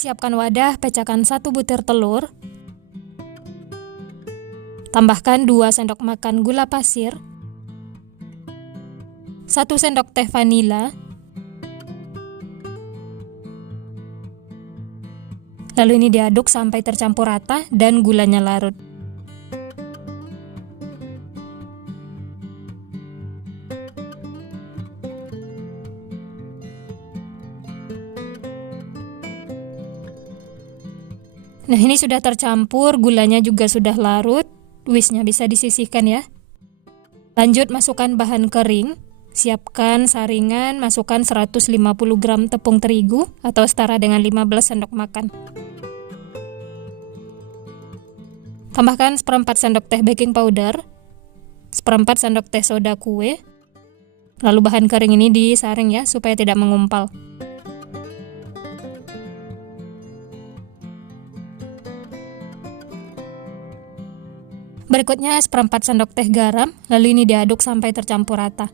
siapkan wadah, pecahkan 1 butir telur. Tambahkan 2 sendok makan gula pasir, 1 sendok teh vanila, lalu ini diaduk sampai tercampur rata dan gulanya larut. Nah, ini sudah tercampur, gulanya juga sudah larut. Whisknya bisa disisihkan ya. Lanjut masukkan bahan kering. Siapkan saringan, masukkan 150 gram tepung terigu atau setara dengan 15 sendok makan. Tambahkan 1/4 sendok teh baking powder, 1/4 sendok teh soda kue. Lalu bahan kering ini disaring ya supaya tidak mengumpal. Berikutnya 1/4 sendok teh garam, lalu ini diaduk sampai tercampur rata.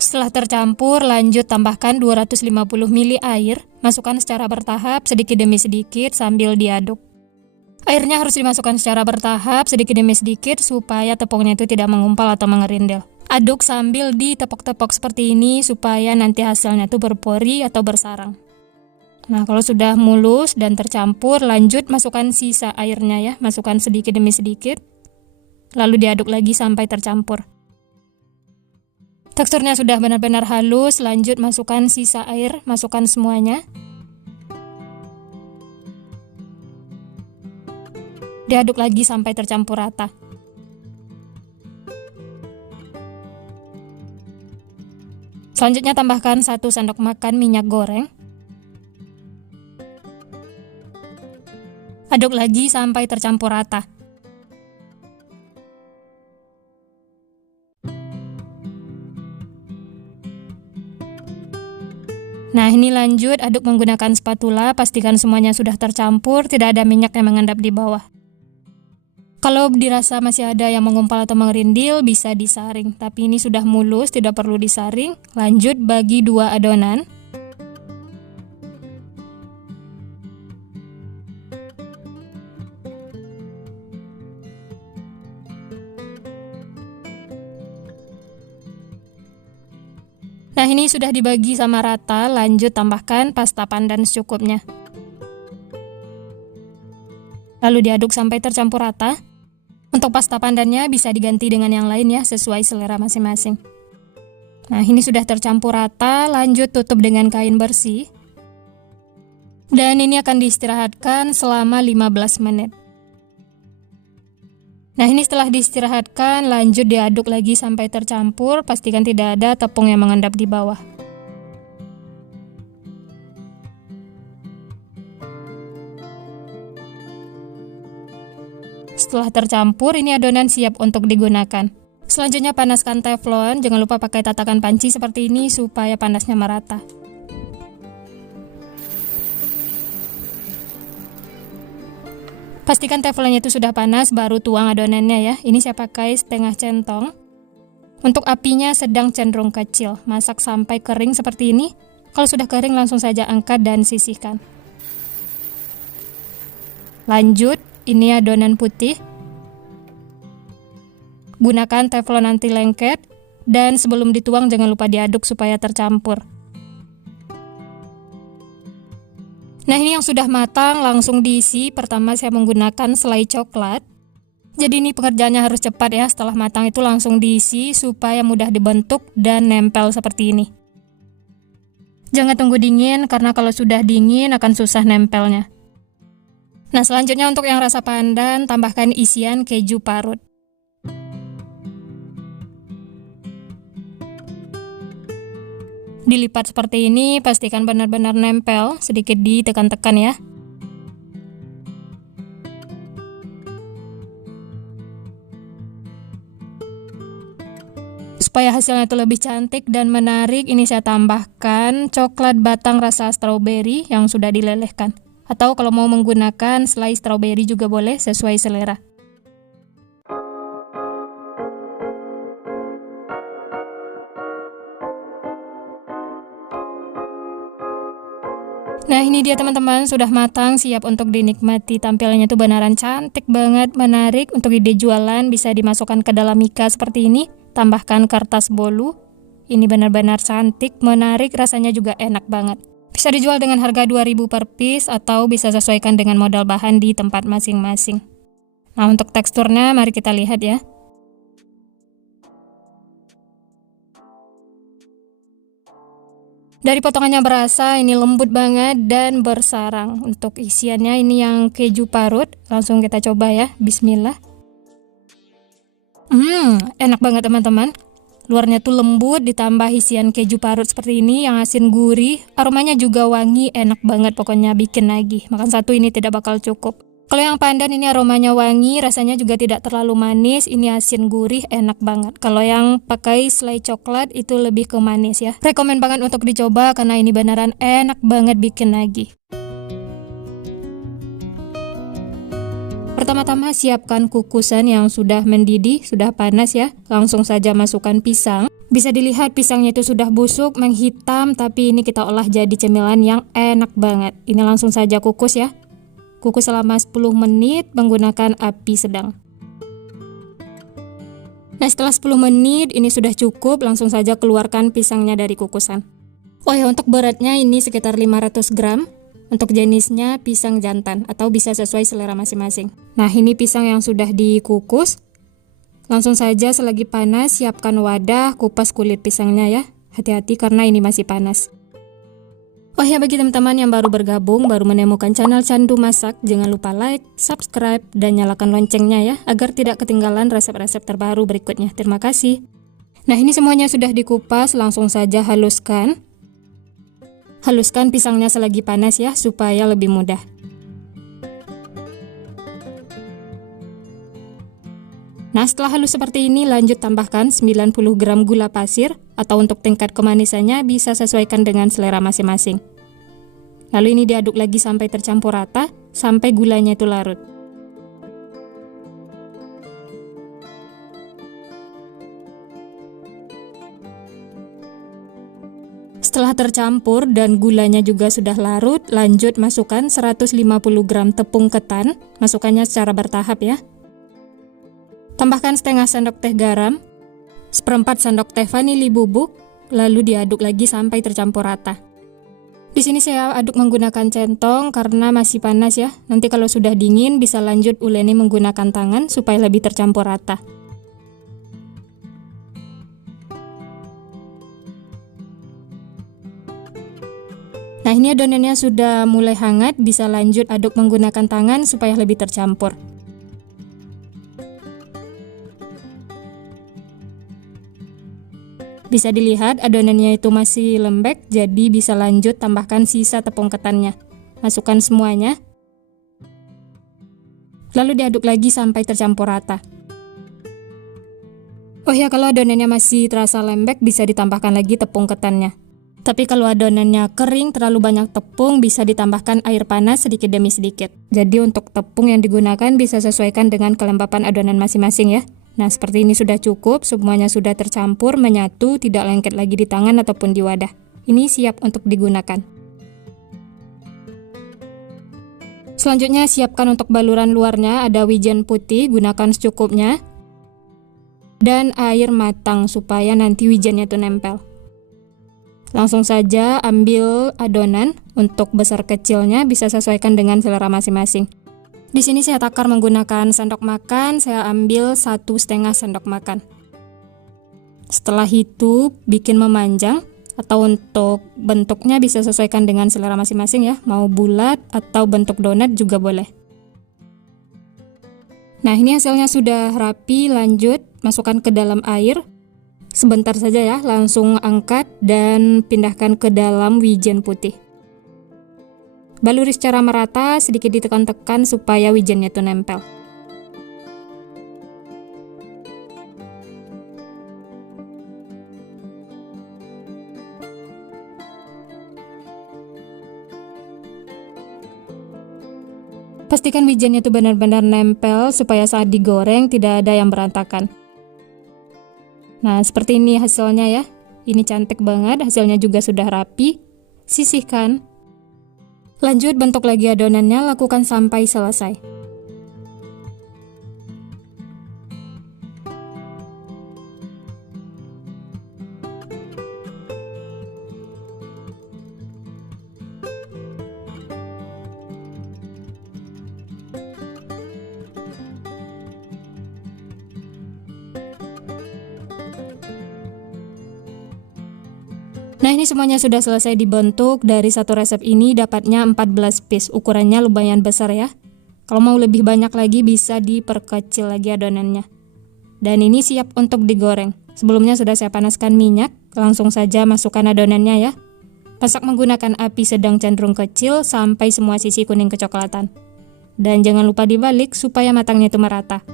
Setelah tercampur, lanjut tambahkan 250 ml air, masukkan secara bertahap sedikit demi sedikit sambil diaduk. Airnya harus dimasukkan secara bertahap sedikit demi sedikit supaya tepungnya itu tidak mengumpal atau mengerindil. Aduk sambil ditepok-tepok seperti ini supaya nanti hasilnya itu berpori atau bersarang. Nah, kalau sudah mulus dan tercampur, lanjut masukkan sisa airnya ya, masukkan sedikit demi sedikit. Lalu diaduk lagi sampai tercampur. Teksturnya sudah benar-benar halus, lanjut masukkan sisa air, masukkan semuanya. Diaduk lagi sampai tercampur rata. Selanjutnya tambahkan 1 sendok makan minyak goreng. Aduk lagi sampai tercampur rata. Nah, ini lanjut aduk menggunakan spatula, pastikan semuanya sudah tercampur, tidak ada minyak yang mengendap di bawah. Kalau dirasa masih ada yang mengumpal atau mengerindil, bisa disaring. Tapi ini sudah mulus, tidak perlu disaring. Lanjut bagi 2 adonan. Nah, ini sudah dibagi sama rata, lanjut tambahkan pasta pandan secukupnya. Lalu diaduk sampai tercampur rata. Untuk pasta pandannya bisa diganti dengan yang lain ya, sesuai selera masing-masing. Nah, ini sudah tercampur rata, lanjut tutup dengan kain bersih. Dan ini akan diistirahatkan selama 15 menit. Nah, ini setelah diistirahatkan, lanjut diaduk lagi sampai tercampur, pastikan tidak ada tepung yang mengendap di bawah. Setelah tercampur, ini adonan siap untuk digunakan. Selanjutnya panaskan teflon, jangan lupa pakai tatakan panci seperti ini supaya panasnya merata. Pastikan teflonnya itu sudah panas, baru tuang adonannya ya. Ini saya pakai setengah centong. Untuk apinya sedang cenderung kecil. Masak sampai kering seperti ini. Kalau sudah kering langsung saja angkat dan sisihkan. Lanjut, ini adonan putih. Gunakan teflon anti lengket. Dan sebelum dituang jangan lupa diaduk supaya tercampur. Nah, ini yang sudah matang langsung diisi. Pertama saya menggunakan selai coklat. Jadi ini pengerjaannya harus cepat ya. Setelah matang itu langsung diisi supaya mudah dibentuk dan nempel seperti ini. Jangan tunggu dingin karena kalau sudah dingin akan susah nempelnya. Nah, selanjutnya untuk yang rasa pandan tambahkan isian keju parut. Dilipat seperti ini, pastikan benar-benar nempel, sedikit ditekan-tekan ya. Supaya hasilnya itu lebih cantik dan menarik, ini saya tambahkan coklat batang rasa stroberi yang sudah dilelehkan. Atau kalau mau menggunakan selai stroberi juga boleh, sesuai selera. Nah ini dia teman-teman, sudah matang, siap untuk dinikmati. Tampilannya tuh beneran cantik banget, menarik. Untuk ide jualan bisa dimasukkan ke dalam mika seperti ini. Tambahkan kertas bolu. Ini benar-benar cantik, menarik, rasanya juga enak banget. Bisa dijual dengan harga 2.000 per piece atau bisa sesuaikan dengan modal bahan di tempat masing-masing. Nah untuk teksturnya mari kita lihat ya. Dari potongannya berasa, ini lembut banget dan bersarang. Untuk isiannya ini yang keju parut. Langsung kita coba ya, bismillah. Enak banget teman-teman. Luarnya tuh lembut, ditambah isian keju parut seperti ini yang asin gurih. Aromanya juga wangi, enak banget pokoknya, bikin lagi. Makan satu ini tidak bakal cukup. Kalau yang pandan ini aromanya wangi, rasanya juga tidak terlalu manis, ini asin gurih, enak banget. Kalau yang pakai selai coklat itu lebih ke manis ya. Rekomen banget untuk dicoba karena ini beneran enak banget bikin lagi. Pertama-tama siapkan kukusan yang sudah mendidih, sudah panas ya. Langsung saja masukkan pisang. Bisa dilihat pisangnya itu sudah busuk, menghitam, tapi ini kita olah jadi cemilan yang enak banget. Ini langsung saja kukus ya. Kukus selama 10 menit menggunakan api sedang. Nah setelah 10 menit ini sudah cukup, langsung saja keluarkan pisangnya dari kukusan. Oh ya, untuk beratnya ini sekitar 500 gram. Untuk jenisnya pisang jantan atau bisa sesuai selera masing-masing. Nah ini pisang yang sudah dikukus. Langsung saja selagi panas siapkan wadah, kupas kulit pisangnya ya. Hati-hati karena ini masih panas. Oh ya, bagi teman-teman yang baru bergabung, baru menemukan channel Candu Masak, jangan lupa like, subscribe, dan nyalakan loncengnya ya, agar tidak ketinggalan resep-resep terbaru berikutnya. Terima kasih. Nah ini semuanya sudah dikupas, langsung saja haluskan. Haluskan pisangnya selagi panas ya, supaya lebih mudah. Nah setelah halus seperti ini, lanjut tambahkan 90 gram gula pasir, atau untuk tingkat kemanisannya bisa sesuaikan dengan selera masing-masing. Lalu ini diaduk lagi sampai tercampur rata, sampai gulanya itu larut. Setelah tercampur dan gulanya juga sudah larut, lanjut masukkan 150 gram tepung ketan, masukkannya secara bertahap ya. Tambahkan setengah sendok teh garam, seperempat sendok teh vanili bubuk, lalu diaduk lagi sampai tercampur rata. Di sini saya aduk menggunakan centong karena masih panas ya. Nanti kalau sudah dingin bisa lanjut uleni menggunakan tangan supaya lebih tercampur rata. Nah ini adonannya sudah mulai hangat, bisa lanjut aduk menggunakan tangan supaya lebih tercampur. Bisa dilihat adonannya itu masih lembek, jadi bisa lanjut tambahkan sisa tepung ketannya. Masukkan semuanya. Lalu diaduk lagi sampai tercampur rata. Oh ya, kalau adonannya masih terasa lembek bisa ditambahkan lagi tepung ketannya. Tapi kalau adonannya kering, terlalu banyak tepung, bisa ditambahkan air panas sedikit demi sedikit. Jadi untuk tepung yang digunakan bisa sesuaikan dengan kelembapan adonan masing-masing ya. Nah seperti ini sudah cukup, semuanya sudah tercampur, menyatu, tidak lengket lagi di tangan ataupun di wadah. Ini siap untuk digunakan. Selanjutnya siapkan untuk baluran luarnya, ada wijen putih, gunakan secukupnya. Dan air matang supaya nanti wijennya itu nempel. Langsung saja ambil adonan, untuk besar kecilnya bisa sesuaikan dengan selera masing-masing. Di sini saya takar menggunakan sendok makan, saya ambil 1,5 sendok makan. Setelah itu bikin memanjang, atau untuk bentuknya bisa sesuaikan dengan selera masing-masing ya, mau bulat atau bentuk donat juga boleh. Nah ini hasilnya sudah rapi, lanjut masukkan ke dalam air. Sebentar saja ya, langsung angkat dan pindahkan ke dalam wijen putih. Baluri secara merata, sedikit ditekan-tekan supaya wijennya itu nempel. Pastikan wijennya itu benar-benar nempel supaya saat digoreng tidak ada yang berantakan. Nah, seperti ini hasilnya ya. Ini cantik banget, hasilnya juga sudah rapi. Sisihkan. Lanjut bentuk lagi adonannya, lakukan sampai selesai. Nah, ini semuanya sudah selesai dibentuk. Dari satu resep ini dapatnya 14 piece. Ukurannya lumayan besar ya. Kalau mau lebih banyak lagi bisa diperkecil lagi adonannya. Dan ini siap untuk digoreng. Sebelumnya sudah saya panaskan minyak. Langsung saja masukkan adonannya ya. Masak menggunakan api sedang cenderung kecil sampai semua sisi kuning kecoklatan. Dan jangan lupa dibalik supaya matangnya itu merata.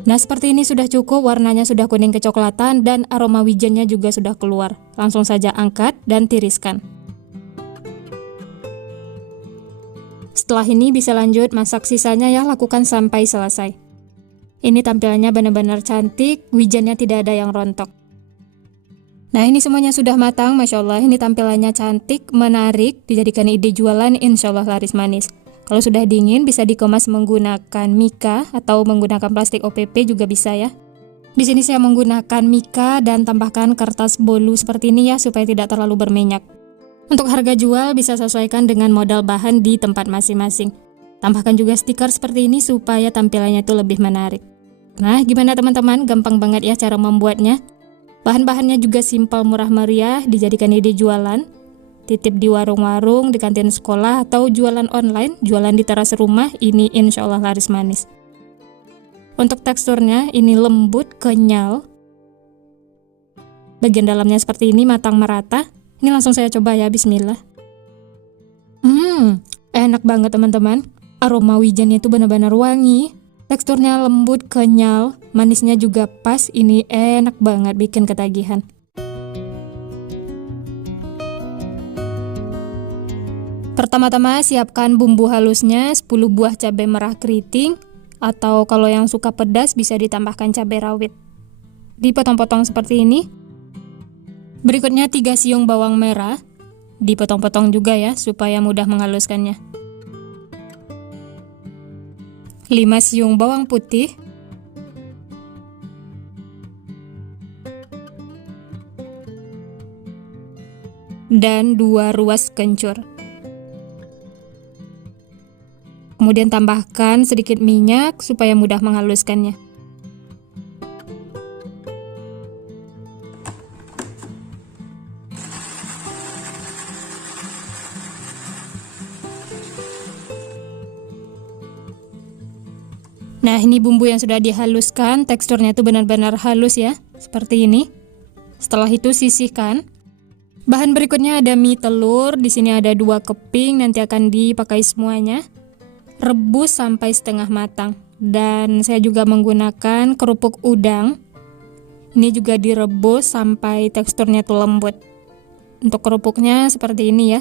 Nah, seperti ini sudah cukup, warnanya sudah kuning kecoklatan dan aroma wijennya juga sudah keluar. Langsung saja angkat dan tiriskan. Setelah ini bisa lanjut masak sisanya ya, lakukan sampai selesai. Ini tampilannya benar-benar cantik, wijennya tidak ada yang rontok. Nah, ini semuanya sudah matang, Masya Allah. Ini tampilannya cantik, menarik, dijadikan ide jualan, insya Allah laris manis. Kalau sudah dingin bisa dikemas menggunakan mika atau menggunakan plastik OPP juga bisa ya. Di sini saya menggunakan mika dan tambahkan kertas bolu seperti ini ya supaya tidak terlalu berminyak. Untuk harga jual bisa sesuaikan dengan modal bahan di tempat masing-masing. Tambahkan juga stiker seperti ini supaya tampilannya itu lebih menarik. Nah, gimana teman-teman? Gampang banget ya cara membuatnya. Bahan-bahannya juga simpel, murah meriah, dijadikan ide jualan. Titip di warung-warung, di kantin sekolah, atau jualan online, jualan di teras rumah, ini insya Allah laris manis. Untuk teksturnya, ini lembut, kenyal. Bagian dalamnya seperti ini, matang merata. Ini langsung saya coba ya, bismillah. Enak banget teman-teman. Aroma wijennya itu benar-benar wangi. Teksturnya lembut, kenyal, manisnya juga pas, ini enak banget, bikin ketagihan. Pertama-tama siapkan bumbu halusnya, 10 buah cabai merah keriting, atau kalau yang suka pedas bisa ditambahkan cabai rawit. Dipotong-potong seperti ini. Berikutnya 3 siung bawang merah, dipotong-potong juga ya supaya mudah menghaluskannya. 5 siung bawang putih. Dan 2 ruas kencur. Kemudian tambahkan sedikit minyak supaya mudah menghaluskannya. Nah, ini bumbu yang sudah dihaluskan, teksturnya itu benar-benar halus ya, seperti ini. Setelah itu sisihkan. Bahan berikutnya ada mie telur, di sini ada 2 keping, nanti akan dipakai semuanya. Rebus sampai setengah matang. Dan saya juga menggunakan kerupuk udang. Ini juga direbus sampai teksturnya tuh lembut. Untuk kerupuknya seperti ini ya.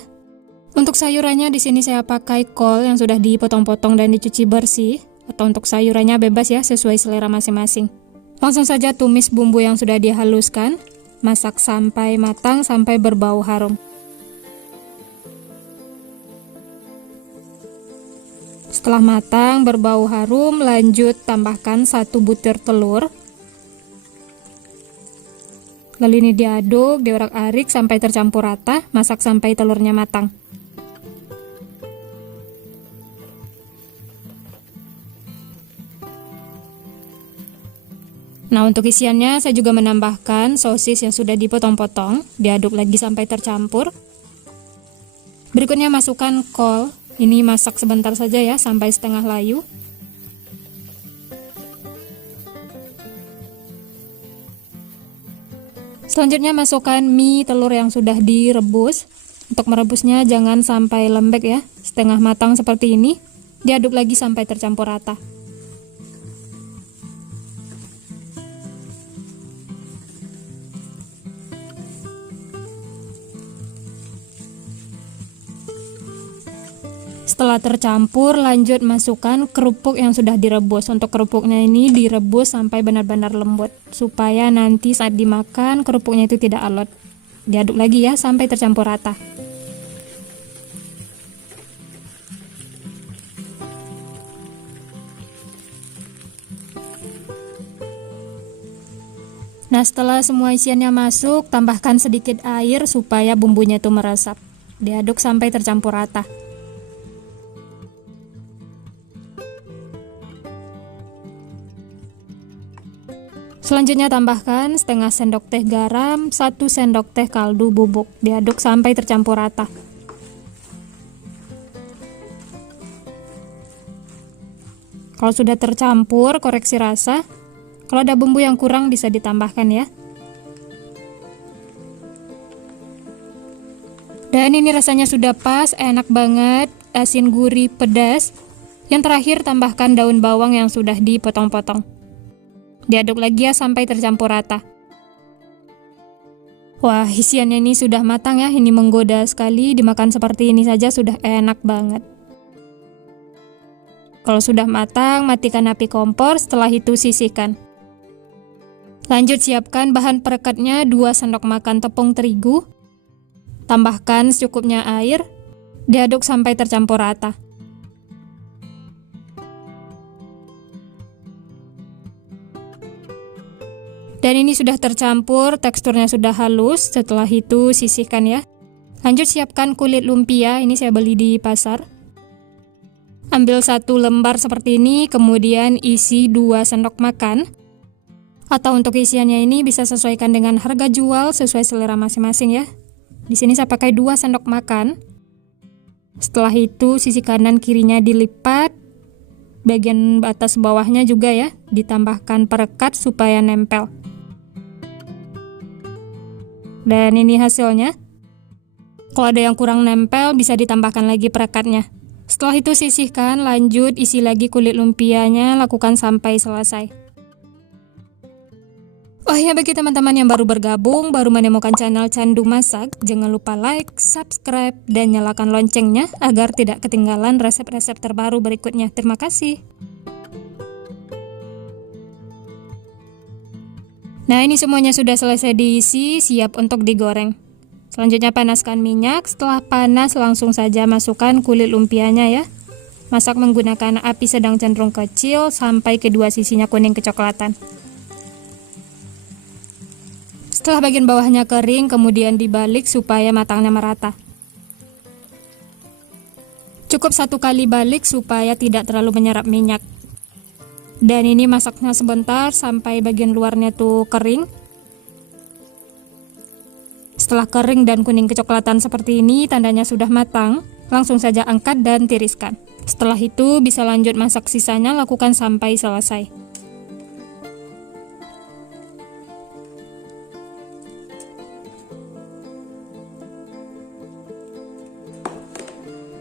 Untuk sayurannya di sini saya pakai kol yang sudah dipotong-potong dan dicuci bersih. Atau untuk sayurannya bebas ya, sesuai selera masing-masing. Langsung saja tumis bumbu yang sudah dihaluskan. Masak sampai matang, sampai berbau harum. Setelah matang, berbau harum, lanjut tambahkan 1 butir telur. Lalu ini diaduk, diorak-arik sampai tercampur rata, masak sampai telurnya matang. Nah, untuk isiannya saya juga menambahkan sosis yang sudah dipotong-potong, diaduk lagi sampai tercampur. Berikutnya masukkan kol. Ini masak sebentar saja ya, sampai setengah layu. Selanjutnya masukkan mie telur yang sudah direbus. Untuk merebusnya jangan sampai lembek ya, setengah matang seperti ini. Diaduk lagi sampai tercampur rata. Setelah tercampur, lanjut masukkan kerupuk yang sudah direbus. Untuk kerupuknya ini direbus sampai benar-benar lembut, supaya nanti saat dimakan kerupuknya itu tidak alot. Diaduk lagi ya sampai tercampur rata. Nah, setelah semua isiannya masuk, tambahkan sedikit air supaya bumbunya itu meresap. Diaduk sampai tercampur rata. Selanjutnya tambahkan setengah sendok teh garam, 1 sendok teh kaldu bubuk. Diaduk sampai tercampur rata. Kalau sudah tercampur, koreksi rasa. Kalau ada bumbu yang kurang bisa ditambahkan ya. Dan ini rasanya sudah pas, enak banget, asin gurih pedas. Yang terakhir tambahkan daun bawang yang sudah dipotong-potong. Diaduk lagi ya sampai tercampur rata. Wah, isiannya ini sudah matang ya, ini menggoda sekali, dimakan seperti ini saja sudah enak banget. Kalau sudah matang, matikan api kompor, setelah itu sisihkan. Lanjut siapkan bahan perekatnya, 2 sendok makan tepung terigu. Tambahkan secukupnya air, diaduk sampai tercampur rata. Dan ini sudah tercampur, teksturnya sudah halus, setelah itu sisihkan ya. Lanjut siapkan kulit lumpia, ini saya beli di pasar. Ambil 1 lembar seperti ini, kemudian isi 2 sendok makan. Atau untuk isiannya ini bisa sesuaikan dengan harga jual sesuai selera masing-masing ya. Di sini saya pakai 2 sendok makan. Setelah itu sisi kanan kirinya dilipat, bagian atas bawahnya juga ya, ditambahkan perekat supaya nempel. Dan ini hasilnya. Kalau ada yang kurang nempel bisa ditambahkan lagi perekatnya. Setelah itu sisihkan, lanjut isi lagi kulit lumpianya, lakukan sampai selesai. Oh ya, bagi teman-teman yang baru bergabung, baru menemukan channel Candu Masak, jangan lupa like, subscribe, dan nyalakan loncengnya agar tidak ketinggalan resep-resep terbaru berikutnya. Terima kasih. Nah, ini semuanya sudah selesai diisi, siap untuk digoreng. Selanjutnya panaskan minyak, setelah panas langsung saja masukkan kulit lumpianya ya. Masak menggunakan api sedang cenderung kecil sampai kedua sisinya kuning kecoklatan. Setelah bagian bawahnya kering, kemudian dibalik supaya matangnya merata. Cukup 1 kali balik supaya tidak terlalu menyerap minyak. Dan ini masaknya sebentar sampai bagian luarnya tuh kering. Setelah kering dan kuning kecoklatan seperti ini, tandanya sudah matang. Langsung saja angkat dan tiriskan. Setelah itu bisa lanjut masak sisanya, lakukan sampai selesai.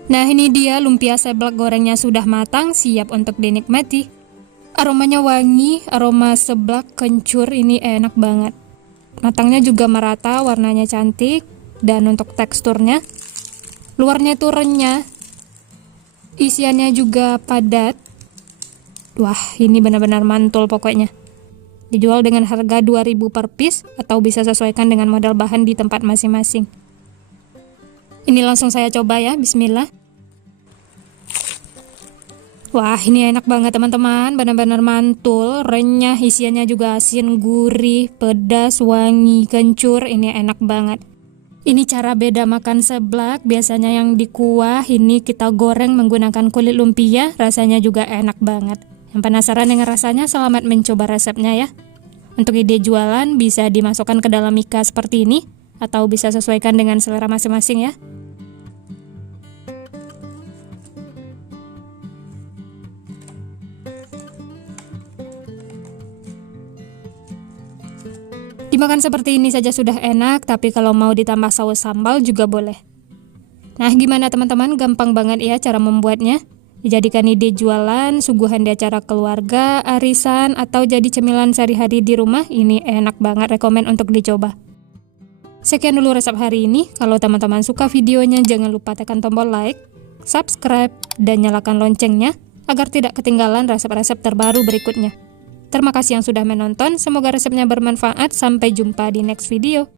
Nah, ini dia lumpia seblak gorengnya sudah matang, siap untuk dinikmati. Aromanya wangi, aroma seblak kencur, ini enak banget. Matangnya juga merata, warnanya cantik, dan untuk teksturnya, luarnya itu renyah, isiannya juga padat. Wah, ini benar-benar mantul pokoknya. Dijual dengan harga 2.000 per piece, atau bisa sesuaikan dengan modal bahan di tempat masing-masing. Ini langsung saya coba ya, bismillah. Wah, ini enak banget teman-teman, benar-benar mantul, renyah, isiannya juga asin, gurih, pedas, wangi, kencur, ini enak banget. Ini cara beda makan seblak, biasanya yang dikuah, ini kita goreng menggunakan kulit lumpia, rasanya juga enak banget. Yang penasaran dengan rasanya, selamat mencoba resepnya ya. Untuk ide jualan bisa dimasukkan ke dalam mika seperti ini, atau bisa sesuaikan dengan selera masing-masing ya. Dimakan seperti ini saja sudah enak, tapi kalau mau ditambah saus sambal juga boleh. Nah, gimana teman-teman? Gampang banget ya cara membuatnya. Dijadikan ide jualan, suguhan di acara keluarga, arisan, atau jadi cemilan sehari-hari di rumah, ini enak banget, rekomen untuk dicoba. Sekian dulu resep hari ini. Kalau teman-teman suka videonya, jangan lupa tekan tombol like, subscribe, dan nyalakan loncengnya agar tidak ketinggalan resep-resep terbaru berikutnya. Terima kasih yang sudah menonton, semoga resepnya bermanfaat. Sampai jumpa di next video.